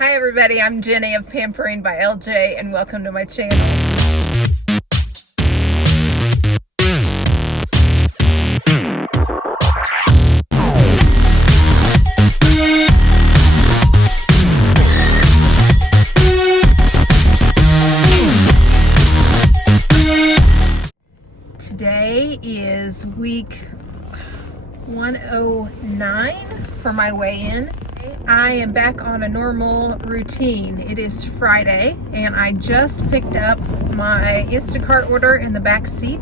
Hi everybody, I'm Jenny of Pampering by LJ and welcome to my channel. Today is week 109 for my weigh-in. I am back on a normal routine. It is Friday and I just picked up my Instacart order in the back seat.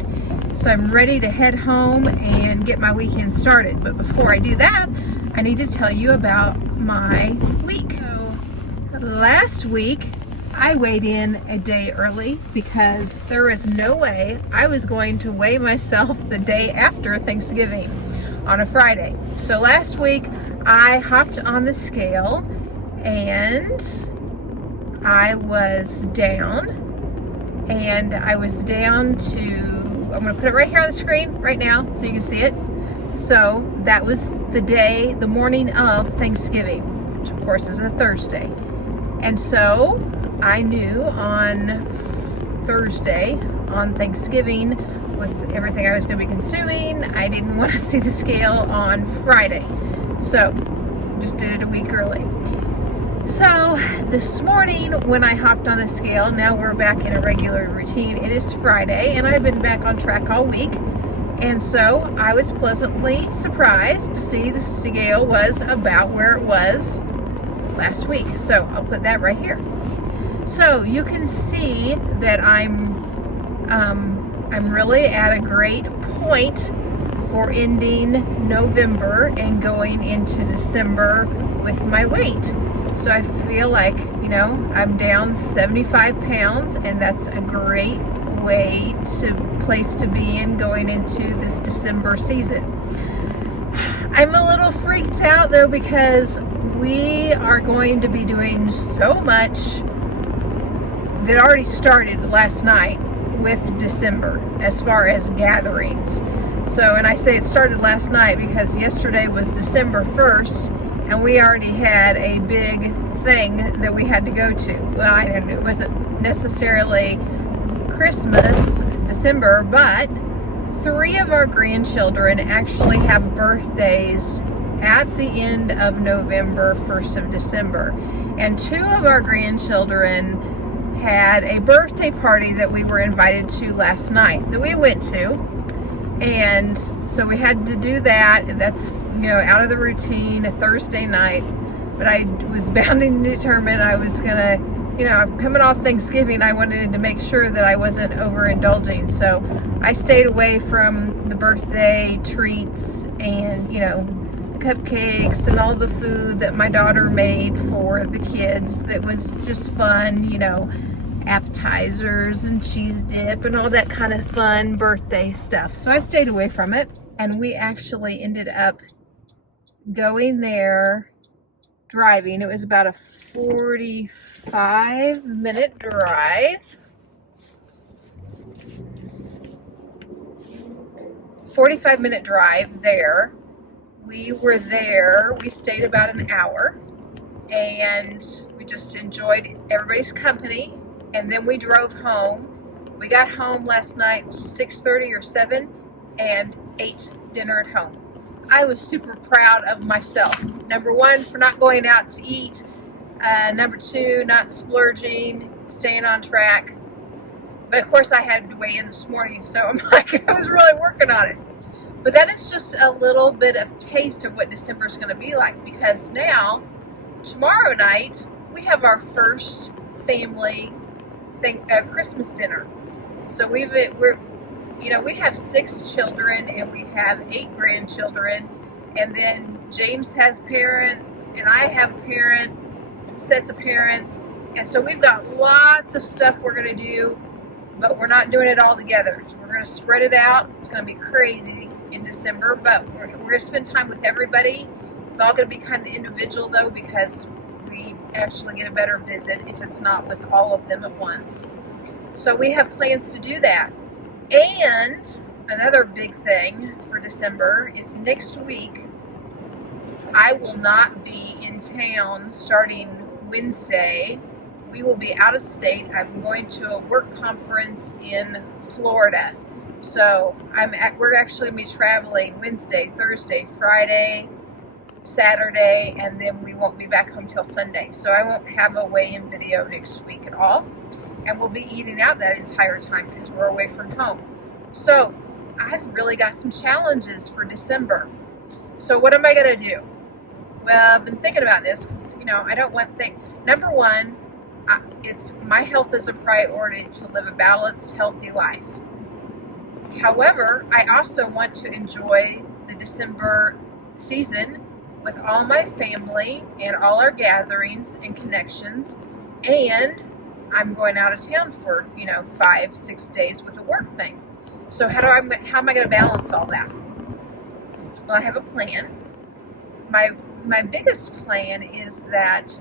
So I'm ready to head home and get my weekend started. But before I do that, I need to tell you about my week. So, last week, I weighed in a day early because there was no way I was going to weigh myself the day after Thanksgiving on a Friday. So last week I hopped on the scale and I was down to, I'm going to put it right here on the screen right now so you can see it. So that was the morning of Thanksgiving, which of course is a Thursday. And so I knew on Thursday, on Thanksgiving, with everything I was going to be consuming, I didn't want to see the scale on Friday. So, just did it a week early. So, this morning when I hopped on the scale, now we're back in a regular routine. It is Friday, and I've been back on track all week. And so, I was pleasantly surprised to see the scale was about where it was last week. So, I'll put that right here. So you can see that I'm really at a great point for ending November and going into December with my weight. So I feel like, I'm down 75 pounds and that's a great place to be in going into this December season. I'm a little freaked out though because we are going to be doing so much that already started last night with December as far as gatherings. So, and I say it started last night because yesterday was December 1st and we already had a big thing that we had to go to. Well, it wasn't necessarily Christmas, December, but 3 of our grandchildren actually have birthdays at the end of November, 1st of December. And 2 of our grandchildren had a birthday party that we were invited to last night that we went to, and so we had to do that. That's out of the routine, a Thursday night, but I was bound and determined I was gonna, coming off Thanksgiving, I wanted to make sure that I wasn't overindulging, so I stayed away from the birthday treats and cupcakes and all the food that my daughter made for the kids that was just fun, appetizers and cheese dip and all that kind of fun birthday stuff. So I stayed away from it, and we actually ended up going there driving. It was about a 45-minute drive. 45-minute drive there. We were there, we stayed about an hour, and we just enjoyed everybody's company, and then we drove home. We got home last night 6:30 or 7 and ate dinner at home. I was super proud of myself. Number 1, for not going out to eat. Number 2, not splurging, staying on track. But of course I had to weigh in this morning, so I'm like, I was really working on it. But that is just a little bit of taste of what December is going to be like, because now, tomorrow night, we have our first family Christmas dinner. So we have 6 children and we have 8 grandchildren, and then James has parent and I have sets of parents, and so we've got lots of stuff we're going to do, but we're not doing it all together. So we're going to spread it out. It's going to be crazy in December, but we're going to spend time with everybody. It's all going to be kind of individual though, because we actually get a better visit if it's not with all of them at once. So we have plans to do that. And another big thing for December is next week I will not be in town starting Wednesday, we will be out of state. I'm going to a work conference in Florida. So we're actually going to be traveling Wednesday, Thursday, Friday, Saturday, and then we won't be back home till Sunday. So I won't have a weigh-in video next week at all. And we'll be eating out that entire time because we're away from home. So I've really got some challenges for December. So what am I going to do? Well, I've been thinking about this because, I don't want things. Number one, it's my health is a priority to live a balanced, healthy life. However, I also want to enjoy the December season with all my family and all our gatherings and connections. And I'm going out of town for, 5-6 days with a work thing. So how am I going to balance all that? Well, I have a plan. My biggest plan is that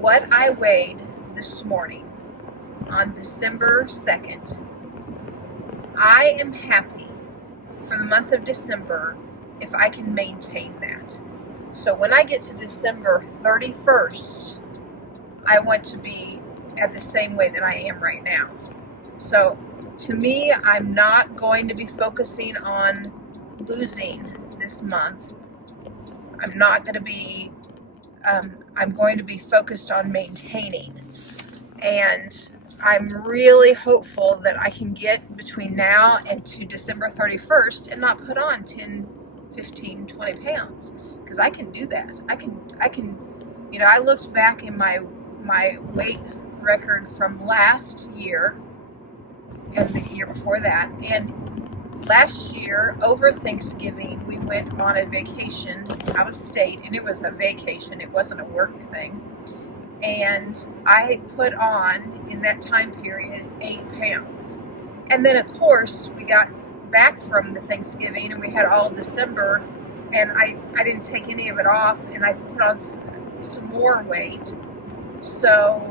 what I weighed this morning on December 2nd, I am happy for the month of December if I can maintain that. So when I get to December 31st, I want to be at the same weight that I am right now. So to me, I'm not going to be focusing on losing this month. I'm not going to be, I'm going to be focused on maintaining. And I'm really hopeful that I can get between now and to December 31st and not put on 10, 15, 20 pounds. Because I can do that. I can, I looked back in my weight record from last year and the year before that. And last year, over Thanksgiving, we went on a vacation out of state, and it was a vacation. It wasn't a work thing. And I put on, in that time period, 8 pounds. And then, of course, we got back from the Thanksgiving, and we had all December, and I didn't take any of it off, and I put on some more weight. So,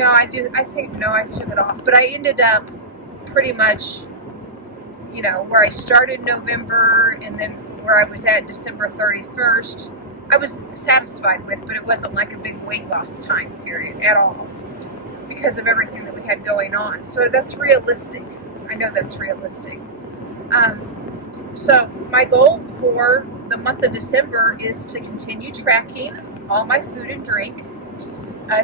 I took it off. But I ended up pretty much, where I started November and then where I was at December 31st, I was satisfied with, but it wasn't like a big weight loss time period at all because of everything that we had going on. So that's realistic. I know that's realistic. So my goal for the month of December is to continue tracking all my food and drink,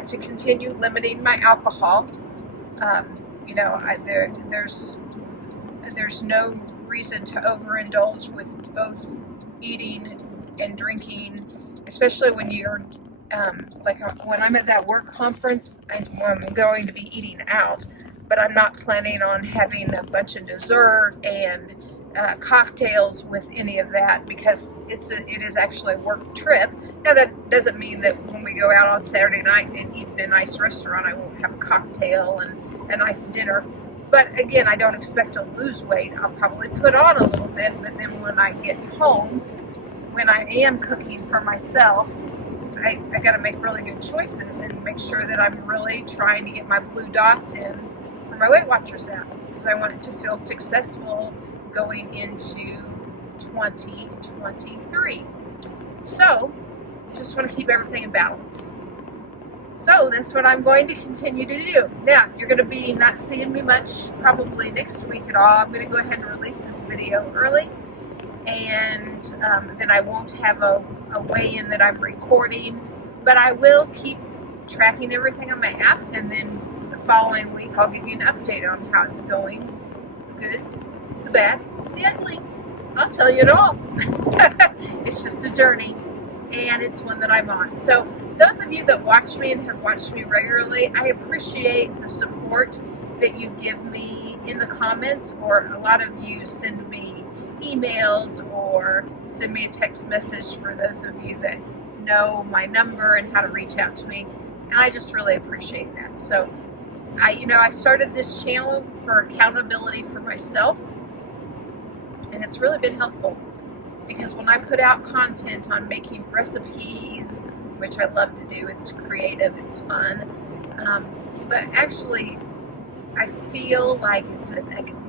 to continue limiting my alcohol. There's no reason to overindulge with both eating and drinking, especially when you're when I'm at that work conference. I'm going to be eating out, but I'm not planning on having a bunch of dessert and cocktails with any of that because it is actually a work trip. Now that doesn't mean that when we go out on Saturday night and eat in a nice restaurant, I won't have a cocktail and a nice dinner. But again, I don't expect to lose weight. I'll probably put on a little bit, but then when I get home, when I am cooking for myself, I got to make really good choices and make sure that I'm really trying to get my blue dots in for my Weight Watchers app because I want it to feel successful going into 2023. So, just want to keep everything in balance. So that's what I'm going to continue to do. Now, you're going to be not seeing me much probably next week at all. I'm going to go ahead and release this video early. And then I won't have a weigh-in that I'm recording. But I will keep tracking everything on my app. And then the following week, I'll give you an update on how it's going. The good, the bad, the ugly. I'll tell you it all. It's just a journey. And it's one that I'm on. So those of you that watch me and have watched me regularly, I appreciate the support that you give me in the comments, or a lot of you send me emails or send me a text message for those of you that know my number and how to reach out to me. And I just really appreciate that. So I started this channel for accountability for myself, and it's really been helpful. Because when I put out content on making recipes, which I love to do, it's creative, it's fun, but actually I feel like it's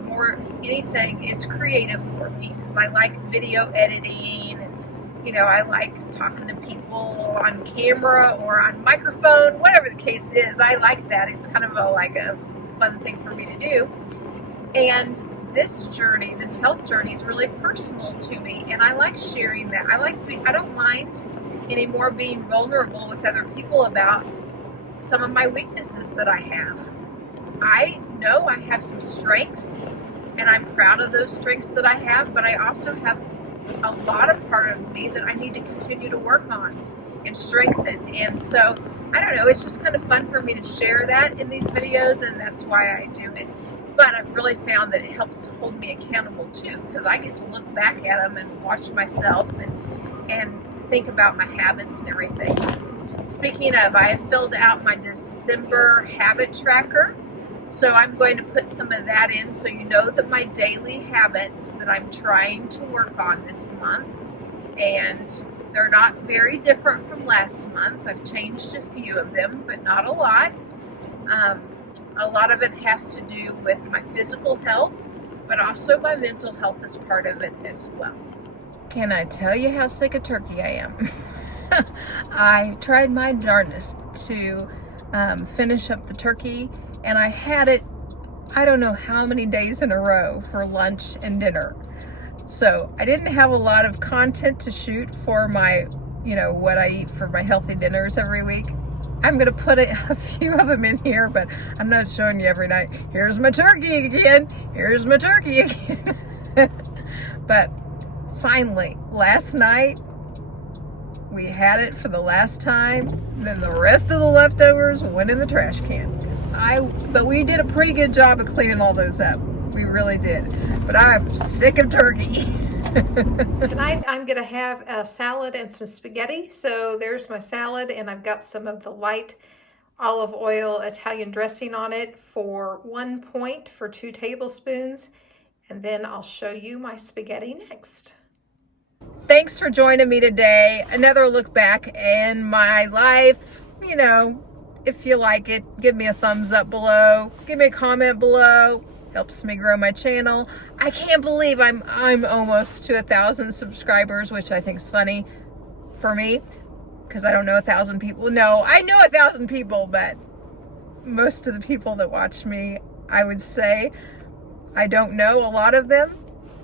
more anything, it's creative for me because I like video editing and You know, I like talking to people on camera or on microphone, whatever the case is. I like that. It's kind of like a fun thing for me to do. And this journey, this health journey, is really personal to me, and I like sharing that. I don't mind anymore being vulnerable with other people about some of my weaknesses that I have. I know I have some strengths, and I'm proud of those strengths that I have, but I also have a lot of part of me that I need to continue to work on and strengthen. And so, I don't know, it's just kind of fun for me to share that in these videos, and that's why I do it. But I've really found that it helps hold me accountable too, because I get to look back at them and watch myself and think about my habits and everything. Speaking of, I have filled out my December habit tracker. So I'm going to put some of that in so you know that my daily habits that I'm trying to work on this month, and they're not very different from last month. I've changed a few of them, but not a lot. A lot of it has to do with my physical health, but also my mental health is part of it as well. Can I tell you how sick of turkey I am? I tried my darndest to finish up the turkey, and I had it, I don't know how many days in a row for lunch and dinner. So I didn't have a lot of content to shoot for my, you know, what I eat for my healthy dinners every week. I'm gonna put a few of them in here, but I'm not showing you every night. Here's my turkey again. Here's my turkey again. But finally, last night, we had it for the last time. Then the rest of the leftovers went in the trash can. But we did a pretty good job of cleaning all those up. We really did. But I'm sick of turkey. Tonight I'm gonna have a salad and some spaghetti. So there's my salad, and I've got some of the light olive oil Italian dressing on it for 1 point for 2 tablespoons. And then I'll show you my spaghetti next. Thanks for joining me today. Another look back in my life. You know, if you like it, give me a thumbs up below. Give me a comment below. Helps me grow my channel. I can't believe I'm almost to 1,000 subscribers, which I think is funny for me, because I don't know 1,000 people. No, I know 1,000 people, but most of the people that watch me, I would say I don't know a lot of them.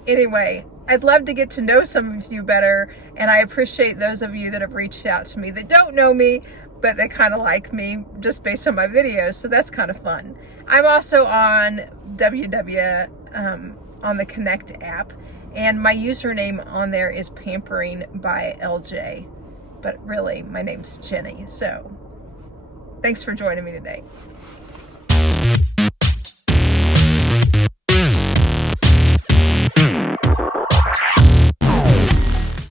Anyway, I'd love to get to know some of you better, and I appreciate those of you that have reached out to me that don't know me, but they kind of like me just based on my videos, so that's kind of fun. I'm also on on the Connect app, and my username on there is Pampering by LJ, but really my name's Jenny. So thanks for joining me today.